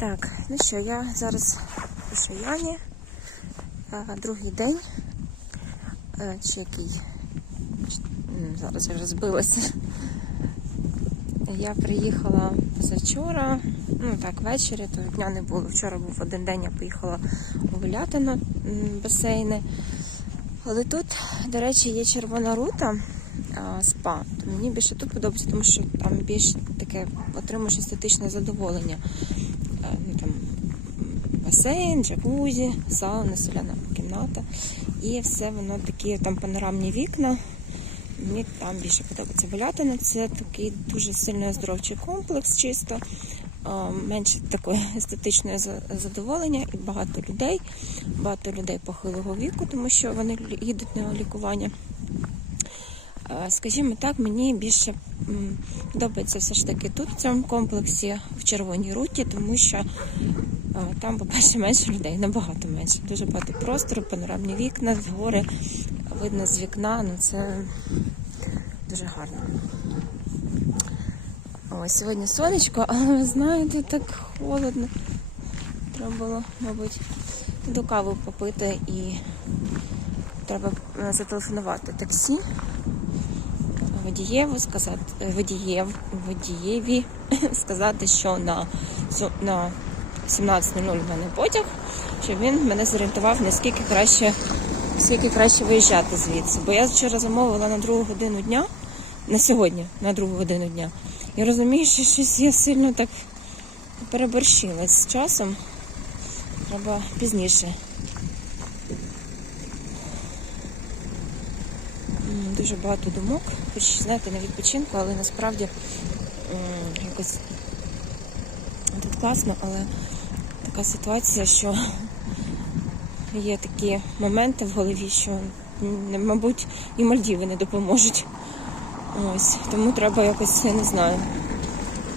Так, ну що, я зараз у Шаяні, другий день. А, Чи який? Зараз я розбилася. Я приїхала позавчора, ну так, ввечері, то дня не було. Вчора був один день, я поїхала гуляти на басейни. Але тут, до речі, є червона рута спа. Мені більше тут подобається, тому що там більш таке отримуєш естетичне задоволення. Басейн, джакузі, сауна, соляна кімната. І все воно такі там панорамні вікна. Мені там більше подобається Болятина. Це такий дуже сильно оздоровчий комплекс, чисто менше такої естетичної задоволення і багато людей, багато людей похилого віку, тому що вони їдуть на лікування. Скажімо так, мені більше подобається все ж таки тут, в цьому комплексі, в червоній руті, тому що там, по-перше, менше людей, набагато менше. Дуже багато простору, панорамні вікна, гори, видно з вікна, ну це дуже гарно. Ось сьогодні сонечко, але ви знаєте, так холодно. Треба було, мабуть, до каву попити і треба е, зателефонувати таксі водієву, сказати е, водієв, водієві сказати, що на, на 17.00 в мене потяг, щоб він мене зорієнтував, наскільки краще, скільки краще виїжджати звідси. Бо я вчора замовила на другу годину дня, на сьогодні, на другу годину дня. І розумію, що щось я сильно так переборщила з часом. Треба пізніше. Дуже багато думок, хоч знаєте, на відпочинку, але насправді якось тут класно, але така ситуація, що є такі моменти в голові, що, мабуть, і Мальдіви не допоможуть. Ось, тому треба якось, я не знаю.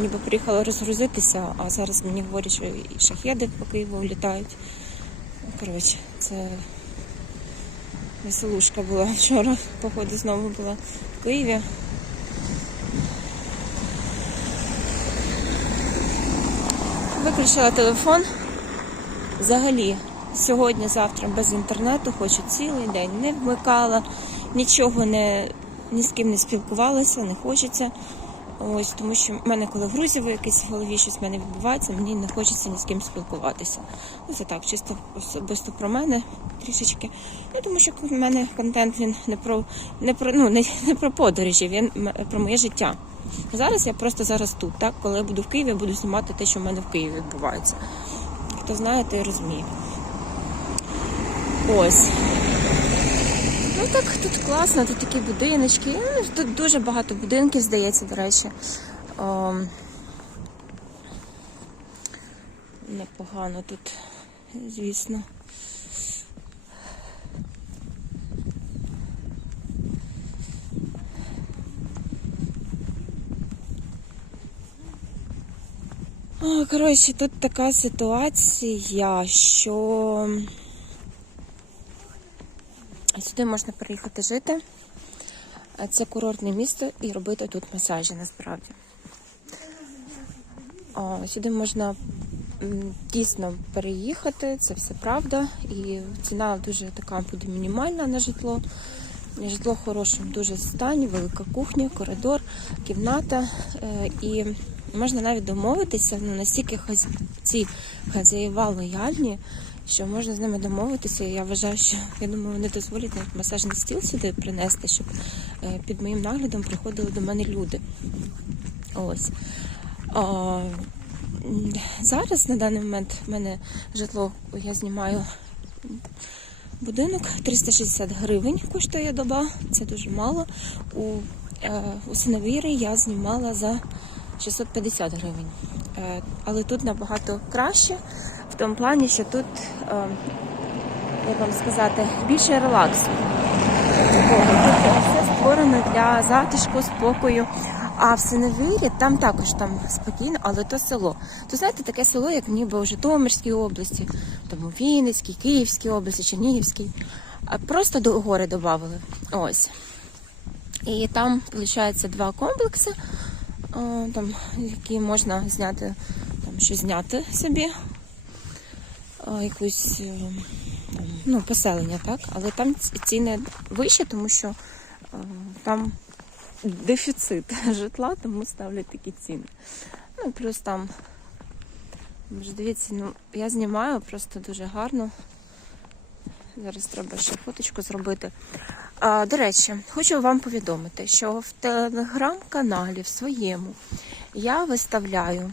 Ніби приїхала розгрузитися, а зараз мені говорять, що і шахеди по Києву літають. Коротше, це веселушка була вчора, походу, знову була в Києві. Виключила телефон. Взагалі, сьогодні-завтра без інтернету, хочу цілий день не вмикала, нічого не ні з ким не спілкувалася, не хочеться. Ось тому, що в мене, коли грузів якийсь в голові щось в мене відбувається, мені не хочеться ні з ким спілкуватися. Ну це так, чисто особисто про мене трішечки. Ну тому що в мене контент він не про не про ну не, не про подорожі, він про моє життя. Зараз я просто зараз тут, так коли я буду в Києві, я буду знімати те, що в мене в Києві відбувається. Хто знає, той розуміє. Ось. Ну так тут класно, тут такі будиночки. Ну, Тут дуже багато будинків, здається, до речі. О, непогано тут, звісно. Коротше, тут така ситуація, що Сюди можна приїхати жити. Це курортне місто і робити тут масажі насправді. Сюди можна дійсно переїхати, це все правда. І ціна дуже така буде мінімальна на житло. Житло в хорошому дуже стані, велика кухня, коридор, кімната. Е, І можна навіть домовитися, ну настільки ці хазяєва лояльні, що можна з ними домовитися. Я вважаю, що я думаю, вони дозволять навіть масажний стіл сюди принести, щоб е, під моїм наглядом приходили до мене люди. Ось. А, зараз на даний момент в мене житло я знімаю будинок 360 гривень коштує доба, це дуже мало. У, е, у Синевірі я знімала за 650 гривень. Е, але тут набагато краще, в тому плані, що тут, е, як вам сказати, більше релаксу. Тут все створено для затишку, спокою. А в Синевірі там також там спокійно, але то село. То знаєте, таке село, як ніби у Житомирській області, там Вінницькій, Київській області, Чернігівській. Просто до гори додали. Ось. І там, виходить, два комплекси, там, які можна зняти там, щось зняти собі, якусь е, ну, поселення, так? Але там ціни вищі, тому що е, там дефіцит житла, тому ставлять такі ціни. Ну, плюс там, може, дивіться, ну, я знімаю просто дуже гарно. Зараз треба ще фоточку зробити. А, до речі, хочу вам повідомити, що в телеграм-каналі в своєму я виставляю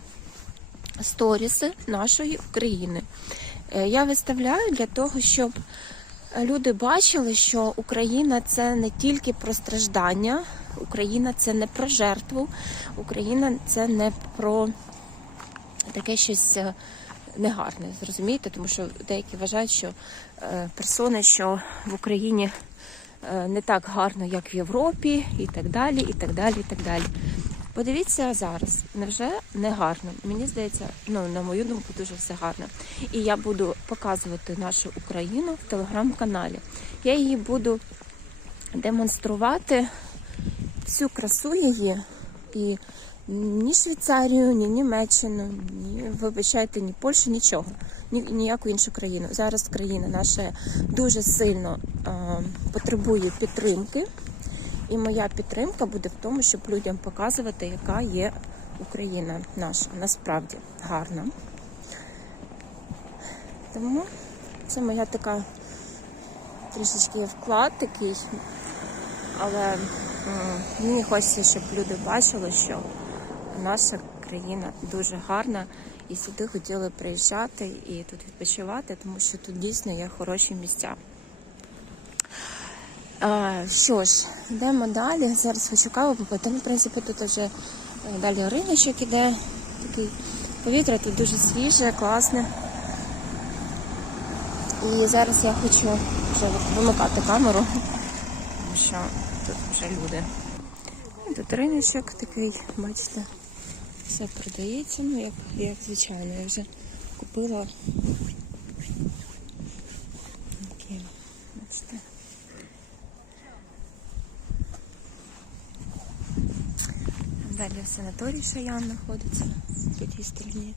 сторіси нашої України. Е, Я виставляю для того, щоб люди бачили, що Україна це не тільки про страждання, Україна це не про жертву, Україна це не про таке щось е, негарне, зрозумієте? Тому що деякі вважають, що е, персони, що в Україні не так гарно, як в Європі, і так далі, і так далі, і так далі. Подивіться зараз, невже не гарно? Мені здається, ну на мою думку, дуже все гарно. І я буду показувати нашу Україну в телеграм-каналі. Я її буду демонструвати всю красу її і ні Швейцарію, ні Німеччину, ні вибачайте, ні Польщу, нічого, ні ніяку іншу країну. Зараз країна наша дуже сильно е, потребує підтримки. І моя підтримка буде в тому, щоб людям показувати, яка є Україна наша насправді гарна. Тому це моя така трішечки вклад такий, але мені хочеться, щоб люди бачили, що наша країна дуже гарна, і сюди хотіли приїжджати і тут відпочивати, тому що тут дійсно є хороші місця. Що ж, йдемо далі. Зараз хочу каву попити. Ну, в принципі, тут вже е, далі риночок іде. Такий повітря тут дуже свіже, класне. І зараз я хочу вже вимикати камеру, тому що тут вже люди. Тут риночок такий, бачите, все продається, ну як, як звичайно, я вже купила. Такі, бачите. Далі в санаторії Шаян знаходиться по тій стороні.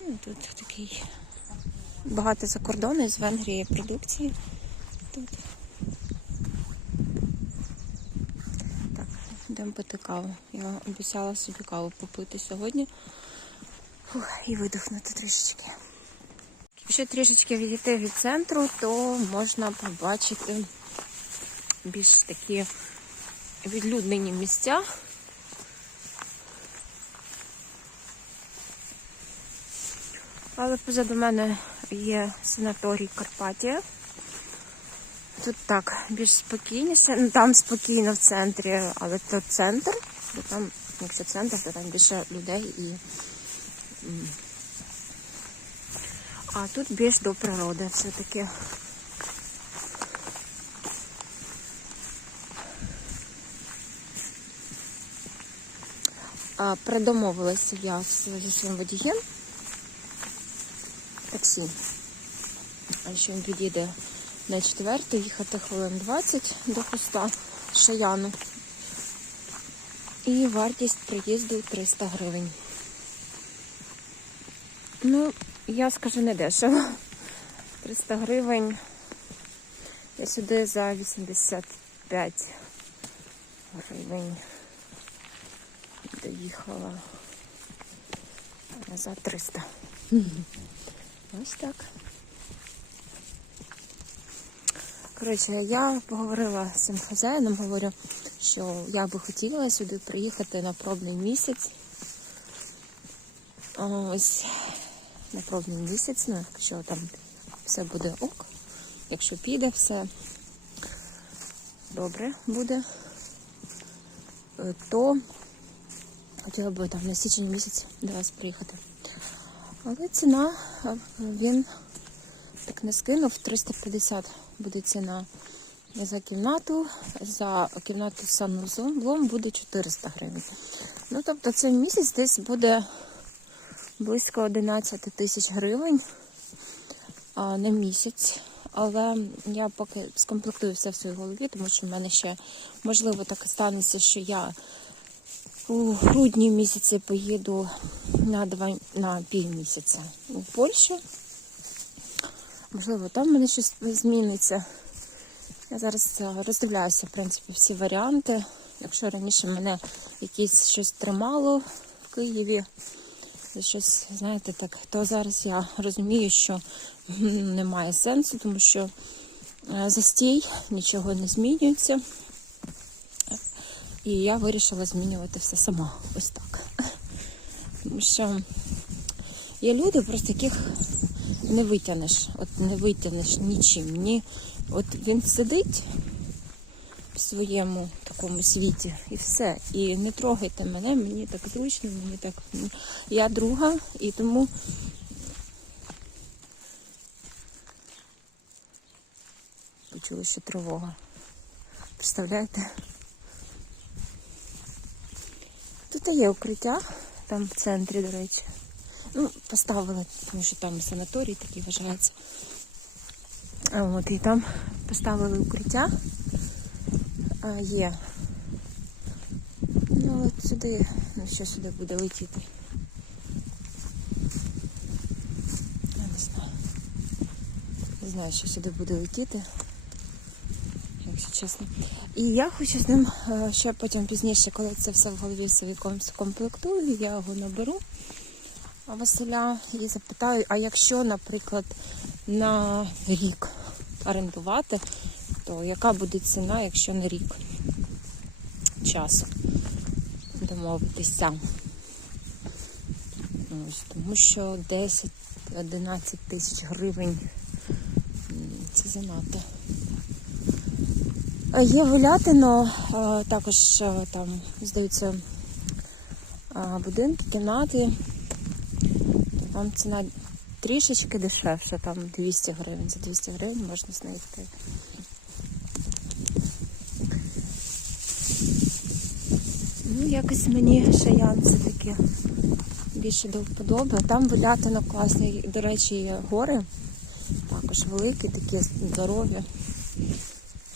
Ну, Тут такий багато закордонної з Венгрії продукції. Тут. Так, йдемо пити каву. Я обіцяла собі каву попити сьогодні. Фух, і видихнути трішечки. Якщо трішечки відійти від центру, то можна побачити більш такі відлюднені місця. Але позаду мене є санаторій Карпатія. Тут так більш спокійніше. Ну там спокійно в центрі, але тут центр, бо там, якщо центр, то там більше людей і а тут більш до природи все-таки. Придомовилася я зі своїм водієм таксі. А що він підійде на четверту, їхати хвилин 20 до хоста Шаяну. І вартість приїзду 300 гривень. Ну, я скажу не дешево. 300 гривень. Я сюди за 85 гривень доїхала. За 300. Ось так. Коротше, я поговорила з цим хазяїном, говорю, що я би хотіла сюди приїхати на пробний місяць. Ось на пробний місяць, ну, якщо там все буде ок, якщо піде все добре буде, е, то хотіла б там на січень місяць до вас приїхати. Але ціна е, він так не скинув, 350 буде ціна за кімнату, за кімнату з санузлом буде 400 гривень. Ну, тобто цей місяць десь буде близько 11 тисяч гривень а, на місяць. Але я поки скомплектую все в своїй голові, тому що в мене ще можливо так станеться, що я у грудні місяці поїду на два на півмісяця у Польщу. Можливо, там в мене щось зміниться. Я зараз е, роздивляюся, в принципі, всі варіанти. Якщо раніше мене якесь щось тримало в Києві, щось, знаєте, так, то зараз я розумію, що немає сенсу, тому що е, застій, нічого не змінюється. І я вирішила змінювати все сама. Ось так. Що є люди, просто яких не витягнеш. От не витягнеш нічим. Ні. От він сидить в своєму такому світі і все. І не трогайте мене, мені так зручно, мені так. Я друга, і тому. Почули, що тривога. Представляєте? Тут є укриття, там в центрі, до речі. Ну, поставили, тому що там санаторій такий вважається. А От, і там поставили укриття. А, є. Ну, от сюди, ну що сюди буде летіти? Я не знаю. Не знаю, що сюди буде летіти. Чесно. І я хочу з ним е, ще потім пізніше, коли це все в голові собі ком- скомплектую, я його наберу. Василя і запитаю, а якщо, наприклад, на рік орендувати, то яка буде ціна, якщо на рік часу домовитися? Ось, тому що 10-11 тисяч гривень це занадто. Е, Є гулятино, е, також е, там здаються будинки, кімнати. Там ціна трішечки дешевша, там 200 гривень. За 200 гривень можна знайти. Ну, якось мені шаян це таке більше до вподоби. Там вилятино класні, до речі, є гори. Також великі, такі здорові.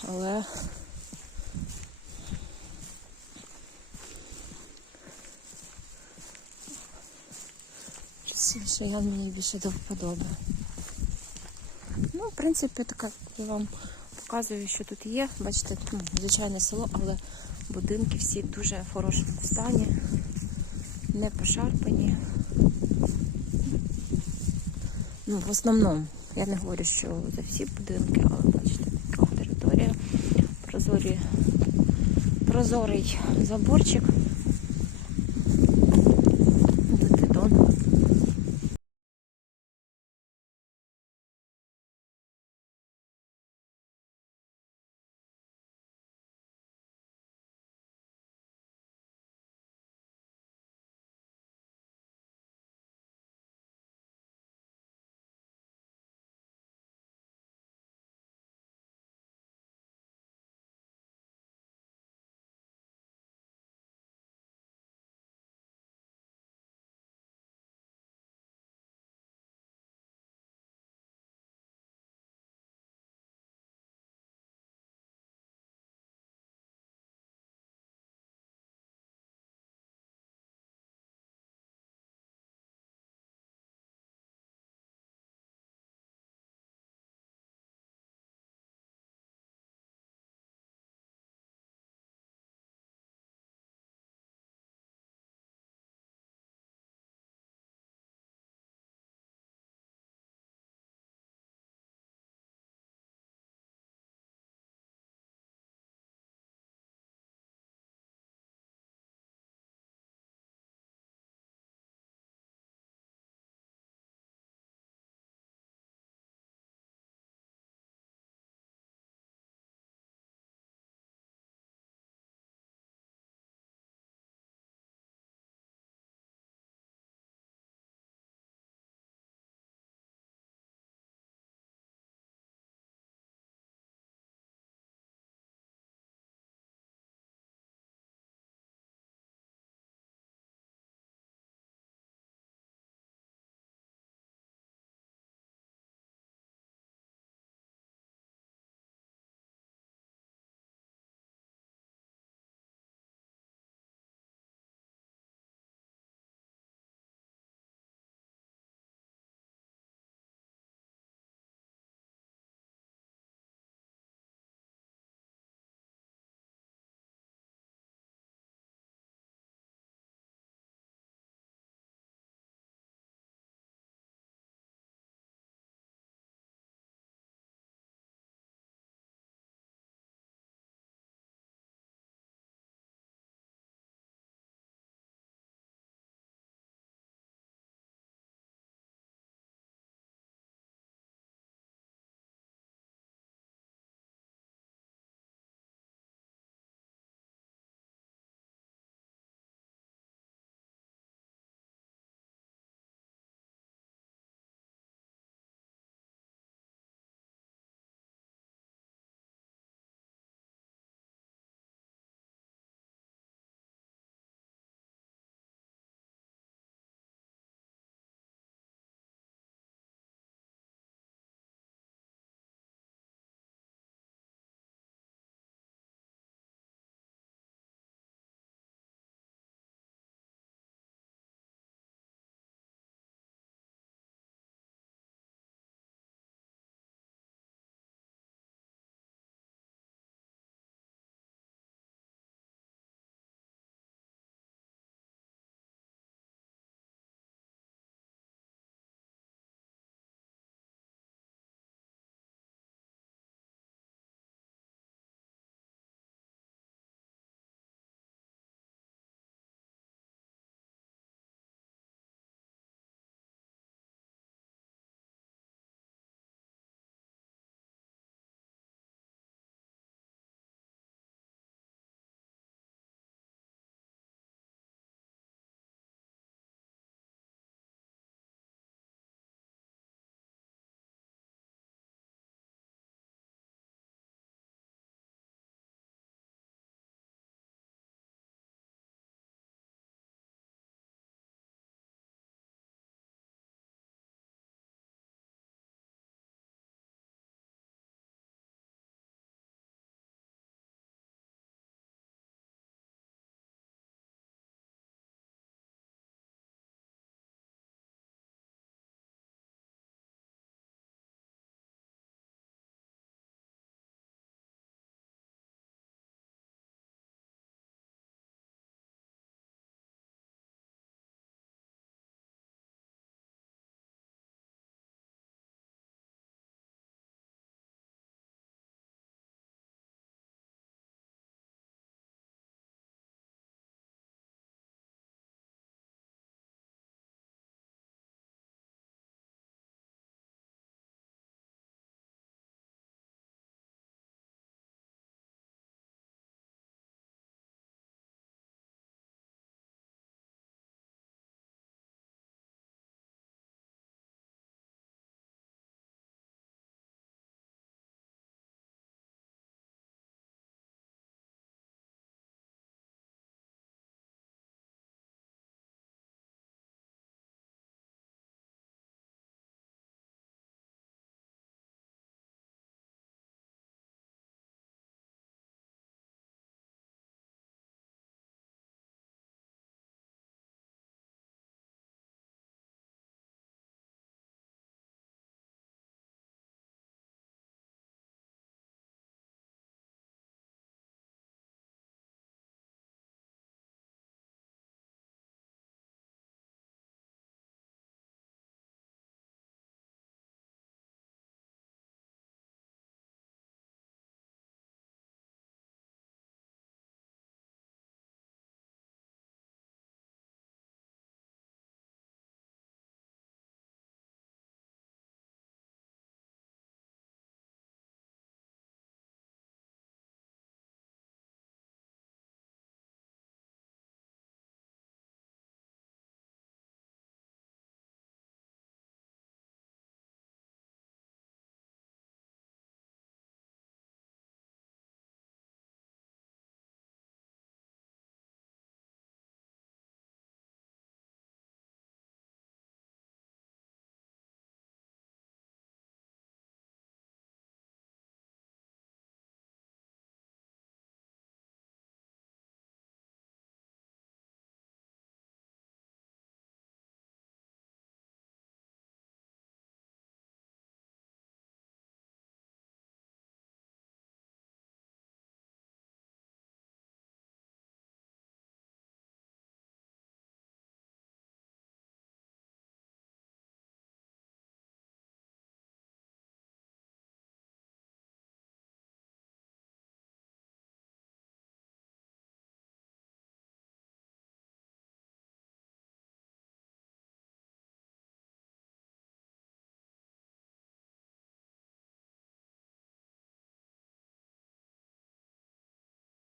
Але щось шаян мені більше до вподоби. Ну, в принципі, така я вам показую, що тут є. Бачите, ну, звичайне село, але будинки всі в дуже хорошому стані, не пошарпані. Ну, в основному, я не говорю, що за всі будинки, але бачите. Прозорі, прозорий заборчик.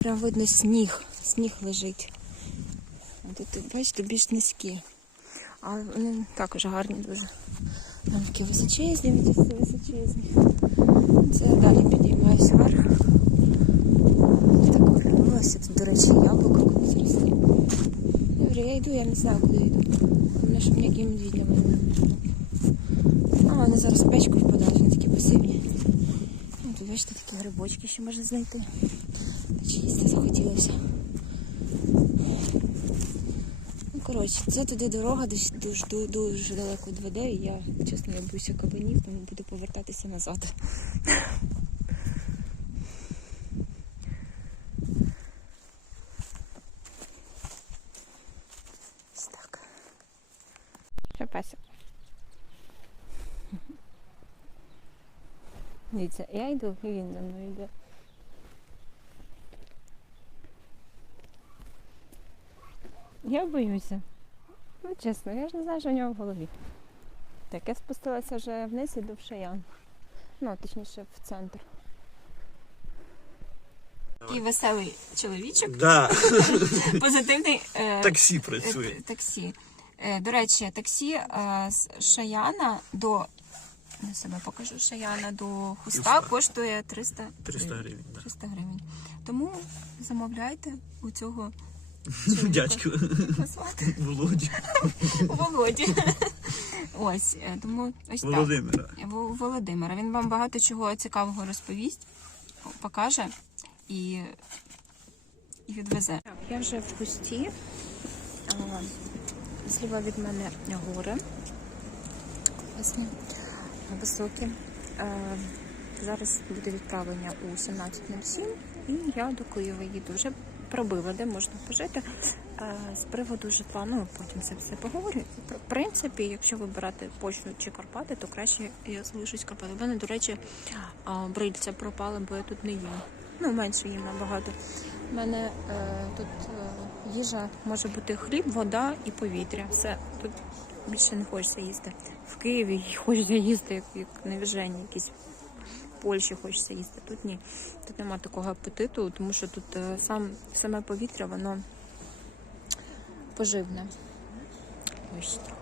Прям видно сніг. Сніг лежить. Тут, бачите, більш низькі. А вони також гарні дуже. Там такі височезні, височезні. Це я далі підіймаюся вверх. Так вернулася. Тут, до речі, яблуко росте. Добре, я йду, я не знаю, куди йду. Вони ж мені медвідня вони. А, вони зараз печку впадають, вони такі пасивні. Тут бачите, такі грибочки ще можна знайти. Їсти захотілося. Ну, коротше, це туди дорога десь дуже, дуже, дуже далеко веде, і я, чесно, я боюся кабанів, тому буду повертатися назад. Ось так. Що песик? Дивіться, я йду, і він за мною йде. Я боюся. Ну, чесно, я ж не знаю, що в нього в голові. Так, я спустилася вже вниз і до Шаян. Ну, точніше, в центр. Такий веселий чоловічок, Да, позитивний е, таксі е, таксі. Е, До речі, таксі е, з Шаяна до. Я себе покажу, Шаяна до Хуста Хуста. коштує 300 300 гривень. 300 гривень. Тому замовляйте у цього Дядько Його звати Володі. Ось, е, тому ось так. Володимира. Во- Володимира. Він вам багато чого цікавого розповість, покаже і, і відвезе. Так, я вже в пусті. А, Зліва від мене гори. Класні, високі. Е, Зараз буде відправлення у 17.07 і я до Києва їду. Вже пробила, де можна пожити. Е, З приводу житла, ну потім це все поговорю. В принципі, якщо вибирати Польщу чи Карпати, то краще я залишусь Карпати. У мене, до речі, брильця пропали, бо я тут не їм. Ну, менше їм набагато. У мене е, тут е, їжа може бути хліб, вода і повітря. Все, тут більше не хочеться їсти. В Києві хочеться їсти, як, як навіжені якісь. Польщі хочеться їсти. Тут ні. Тут нема такого апетиту, тому що тут е, сам, саме повітря, воно поживне. Ось трохи.